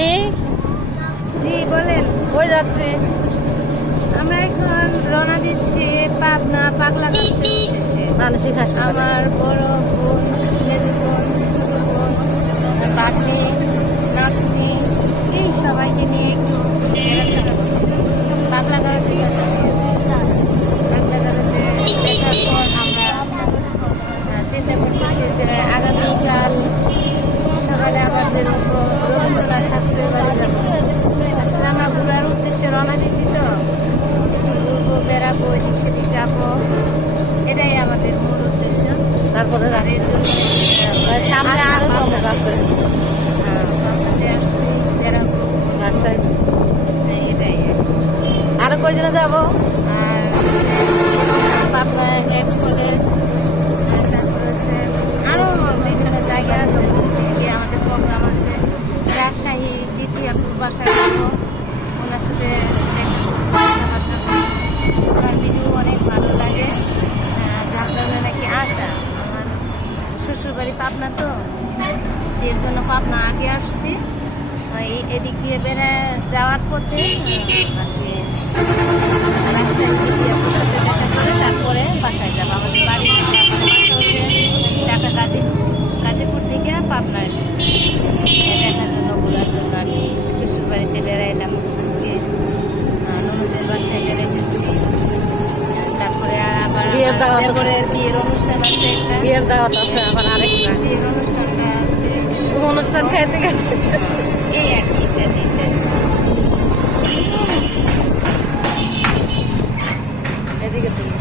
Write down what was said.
রানী জি বলেন। কই যাচ্ছি? আমরা এখন রওনা দিচ্ছি পাবনা পাগলাগারদের উদ্দেশ্যে। মানসিক হাসপাতাল। আমার বড় বোন, মেজো বোন, ছোট বোন, ভাগ্নি, নাতনি এই সবাইকে নিয়ে একটু বেড়াতে যাচ্ছি। পাগলাগারতে যাচ্ছি। পাগলাগারতে দেখার পর আমরা চিন্তা করতেছি যে আগামীকাল সকালে আবার বেরোবো, রবীন্দ্রনাথ ঠাকুরের বাড়ি যাবো। আসলে আমরা ঘোরার উদ্দেশ্যে রওনা দিছি তো, একটু ঘুরবো, বেড়াবো, এদিক সেদিক যাবো, এটাই আমাদের মূল উদ্দেশ্য। তারপরে আর এর জন্য সামনে আরো চমক আছে। পাবনাতে আসছি, বেড়াবো, রাজশাহী এটাই। আরো কই দিনে যাবো? আর পাবনা ল্যান্ড কলেজ, তারপর হচ্ছে আরো বিভিন্ন জায়গা আছে, যে আমাদের প্রোগ্রাম আছে। রাজশাহী দ্বিতীয়পুর বাসায় যাবো, ওনার সাথে কথাবার্তা বলবো। ওনার ভিডিও অনেক ভালো লাগে। জামদানে নাকি আসা, আমার শ্বশুরবাড়ি পাবনা তো, এর জন্য পাবনা আগে আসছি। এদিক দিয়ে বেড়ে যাওয়ার পথে নাকি রাজশাহী দ্বিতীয়পুর সাথে দেখা করে তারপরে বাসায় যাবো। আমাদের বাড়ি বাসা হচ্ছে ঢাকা গাজীপুর থেকে পাবনা আসছে দেখার জন্য, ঘোরার জন্য আর কি। শ্বশুর বাড়িতে বেড়াইলাম আজকে, ননদের বাসায় বেড়াইতেছি। তারপরে আবার বিয়ের দাওয়াত আছে। দেবরের বিয়ের অনুষ্ঠান আছে একটা, বিয়ের দাওয়াত আছে আবার আরেকটা বিয়ের অনুষ্ঠানটা আছে। অনুষ্ঠান খাইতে গেলে এই আর কি ইত্যাদি ইত্যাদি। এদিকে তুলি।